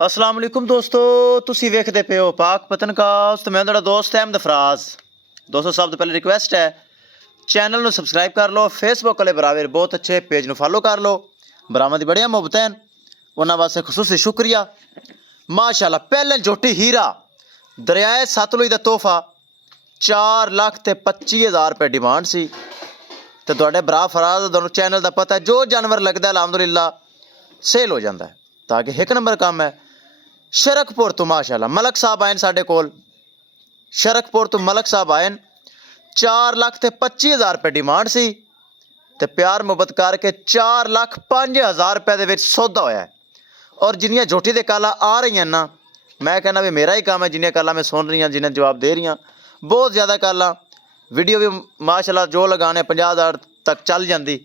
अस्सलाम वालेकुम दोस्तों, तुसी वेखदे पे हो पाक पतनकास्ट। मैं तुहाडा दोस्त अहमद फराज। दोस्तों सब तो पहले रिक्वेस्ट है, चैनल ਨੂੰ ਸਬਸਕ੍ਰਾਈਬ ਕਰ ਲਓ, ਫੇਸਬੁੱਕ ਵਾਲੇ ਭਰਾਵੇ ਬਹੁਤ ਅੱਛੇ ਪੇਜ ਨੂੰ ਫਾਲੋ ਕਰ ਲਓ। ਭਰਾਵਾਂ ਦੀ ਬੜੀਆਂ ਮੁਹੱਬਤਾਂ ਹਨ, ਉਹਨਾਂ ਵਾਸਤੇ ਖਸੂਸੀ ਸ਼ੁਕਰੀਆ। ਮਾਸ਼ਾਅੱਲਾ ਪਹਿਲੇ ਝੋਟੀ ਹੀਰਾ ਦਰਿਆਏ ਸਤਲੁਜ ਦਾ ਤੋਹਫਾ 4,25,000 ਰੁਪਏ ਡਿਮਾਂਡ ਸੀ। ਤੇ ਤੁਹਾਡੇ ਭਰਾ ਫਰਾਜ਼ ਦਾ ਤੁਹਾਨੂੰ ਚੈਨਲ ਦਾ ਪਤਾ ਹੈ, ਜੋ ਜਾਨਵਰ ਲੱਗਦਾ ਅਲਹਮਦੁਲਿਲਾ ਸੇਲ ਹੋ ਜਾਂਦਾ ਹੈ। ਤਾਂ ਕਿ ਇੱਕ ਨੰਬਰ ਕੰਮ ਹੈ। ਸ਼ਰਕਪੁਰ ਤੋਂ ਮਾਸ਼ਾਅੱਲਾ ਮਲਕ ਸਾਹਿਬ ਆਏ ਸਾਡੇ ਕੋਲ। ਸ਼ਰਕਪੁਰ ਤੋਂ ਮਲਕ ਸਾਹਿਬ ਆਏ, 4,25,000 ਰੁਪਏ ਡਿਮਾਂਡ ਸੀ ਤੇ ਪਿਆਰ ਮੁਹੱਬਤ ਕਰਕੇ 4,05,000 ਰੁਪਏ ਦੇ ਵਿੱਚ ਸੌਦਾ ਹੋਇਆ ਹੈ। ਔਰ ਜਿੰਨੀਆਂ ਝੋਟੀ ਦੇ ਕਾਲਾਂ ਆ ਰਹੀਆਂ ਨਾ, ਮੈਂ ਕਹਿੰਦਾ ਵੀ ਮੇਰਾ ਹੀ ਕੰਮ ਹੈ। ਜਿੰਨੀਆਂ ਕਾਲਾਂ ਮੈਂ ਸੁਣ ਰਹੀ ਹਾਂ, ਜਿੰਨੇ ਜਵਾਬ ਦੇ ਰਹੀਆਂ, ਬਹੁਤ ਜ਼ਿਆਦਾ ਕਾਲਾਂ। ਵੀਡੀਓ ਵੀ ਮਾਸ਼ਾਅੱਲਾ ਜੋ ਲਗਾਣੇ 50,000 ਤੱਕ ਚੱਲ ਜਾਂਦੀ।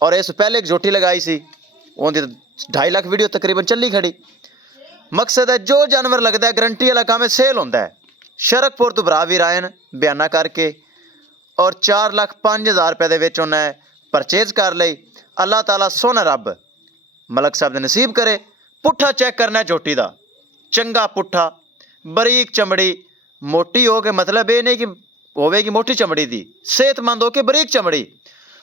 ਔਰ ਇਸ ਪਹਿਲੇ ਇੱਕ ਝੋਟੀ ਲਗਾਈ ਸੀ, ਉਹਦੀ 2.5 ਲੱਖ ਵੀਡੀਓ ਤਕਰੀਬਨ ਚੱਲੀ ਖੜੀ। ਮਕਸਦ ਹੈ ਜੋ ਜਾਨਵਰ ਲੱਗਦਾ ਹੈ ਗਰੰਟੀ ਵਾਲਾ ਕੰਮ ਹੈ, ਸੇਲ ਹੁੰਦਾ ਹੈ। ਸ਼ਰਕਪੁਰ ਤੋਂ ਭਰਾ ਵੀਰ ਆਏ ਨੇ ਬਿਆਨਾ ਕਰਕੇ ਔਰ 4,05,000 ਰੁਪਏ ਦੇ ਵਿੱਚ ਉਹਨੇ ਪਰਚੇਜ਼ ਕਰ ਲਈ। ਅੱਲਾਹ ਤਾਲਾ ਸੋਹਣਾ ਰੱਬ ਮਲਕ ਸਾਹਿਬ ਦੇ ਨਸੀਬ ਕਰੇ। ਪੁੱਠਾ ਚੈੱਕ ਕਰਨਾ ਝੋਟੀ ਦਾ, ਚੰਗਾ ਪੁੱਠਾ, ਬਰੀਕ ਚਮੜੀ, ਮੋਟੀ ਹੋ ਕੇ ਮਤਲਬ ਇਹ ਨਹੀਂ ਕਿ ਹੋਵੇਗੀ ਮੋਟੀ ਚਮੜੀ ਦੀ, ਸਿਹਤਮੰਦ ਹੋ ਕੇ ਬਰੀਕ ਚਮੜੀ।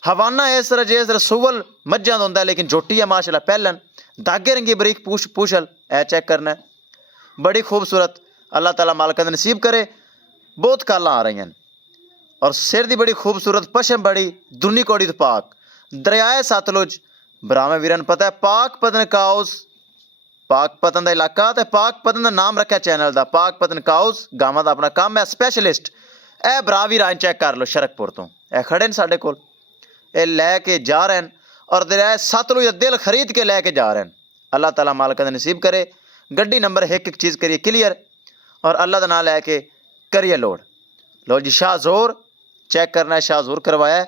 ਹਵਾਨਾ ਇਸ ਤਰ੍ਹਾਂ ਜਿਸ ਤਰ੍ਹਾਂ ਸੁਵਲ ਮੱਝਾਂ ਦਾ ਹੁੰਦਾ, ਲੇਕਿਨ ਝੋਟੀ ਹੈ ਮਾਸ਼ਾਅੱਲਾ ਪਹਿਲਨ धागे रंगी बरीक पूछल ए चेक करना है, बड़ी खूबसूरत। अल्लाह ताला मालिक दा नसीब करे। बहुत कालां आ रही हैं और सिर दी बड़ी खूबसूरत, पशम बड़ी, दुनी कौड़ी तो पाक, दरियाए सतलुज। भरावें वीरन पता है पाक पतन काउस, पाक पतन का इलाका, तो पाक पतन का नाम रखा चैनल का पाक पतन काउस। गावां का अपना काम है, स्पैशलिस्ट। ए भरा वीर आए चेक कर लो शरकपुर तो, ए खड़े ने साडे कोल, ए लैके जा रहे हैं और दरिया सतलुज दा दिल खरीद के लैके जा रहे हैं। अल्लाह ताला मालिक दा नसीब करे। गड्डी नंबर एक चीज़ करिए क्लियर और अल्लाह का नाम लैके करिए लोड। लो जी शाहजोर चेक करना है, शाहजोर करवाया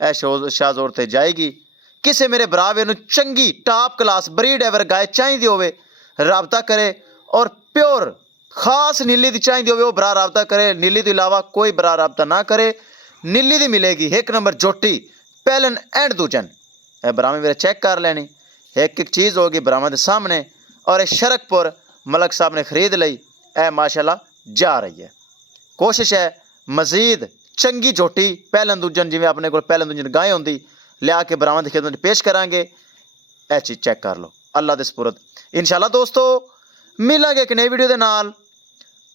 है, शाहजोर ते जाएगी। किसी मेरे भरावे नूं चंगी टॉप क्लास ब्रीड एवर गाय चाहिए होवे, राबता करे। और प्योर खास नीली दी चाहिए होवे, वो भरा राबता करे। नीली तो इलावा कोई भरा राबता ना करे, नीली दी मिलेगी। एक नंबर जोटी पहलन एंड दूजन। ब्राह्मण मेरे चेक कर लेनी, एक एक चीज़ होगी ब्राह्मण के सामने। और ये शरकपुर मलक साहब ने खरीद ली, ए माशाल्लाह जा रही है। कोशिश है मजीद चंगी झोटी पहलन दूजन, जिमें अपने को पहलन दूजन गाय होंगी, लिया के ब्राह्मण की खिदमत पेश करांगे। यह चीज़ चेक कर लो अल्लाह दे सपुरद। इंशाल्लाह दोस्तों मिलांगे एक नई वीडियो के नाल।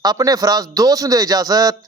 अपने फराज दोस्त नूं दे इजाजत।